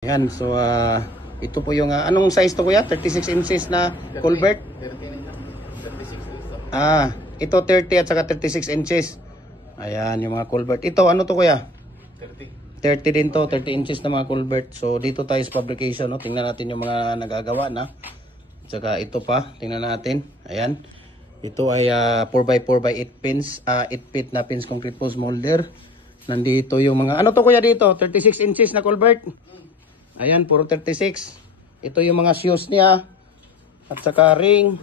Yan, so ito po yung anong size to kuya? 36 inches na culvert? 36 Ito 30 at saka 36 inches. Ayan, yung mga culvert. Ito, ano to kuya? 30 din to, 30 inches na mga culvert. So dito tayo sa fabrication, no? Tingnan natin yung mga nagagawa na. Tsaka ito pa, tingnan natin. Ayan. Ito ay 4x4 by 8 pins, 8 feet na pins concrete post molder. Nandito yung mga, ano to kuya dito? 36 inches na culvert. Ayan, puro 36. Ito yung mga shoes niya. At saka ring.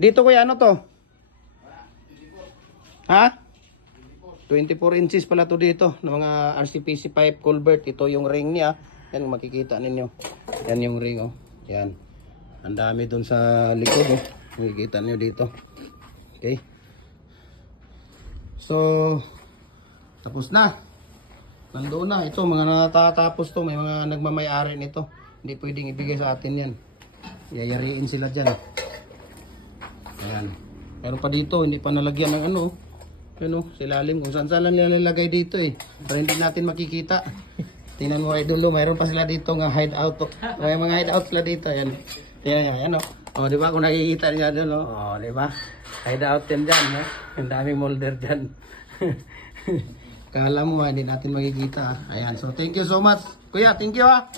Dito kuya, ano to? Ha? 24 inches pala to dito. Ng mga RCPC pipe culvert. Ito yung ring niya. Yan, makikita ninyo. Yan yung ring, oh. Yan. Ang dami dun sa likod, oh. Makikita nyo dito. Okay. So, tapos na. Nandoon na. Ito, mga natatapos to. May mga nagmamayari nito. Hindi pwedeng ibigay sa atin yan. Yayariin sila dyan. Ayan. Pero pa dito, hindi pa nalagyan ng ano. Ano, silalim. Kung saan saan lang nilagay dito eh. Para hindi natin makikita. Tingnan mo ay dulo. Mayroon pa sila dito ng hideout. May mga hideout sila dito. Ayan. Tingnan nyo. Ayan o. O, di ba? Kung nakikita niya doon o. O, di ba? Hideout yan dyan. No? Ang daming molder dyan. Kala mo hindi natin makikita. Ayan. So, thank you so much. Kuya, thank you ha.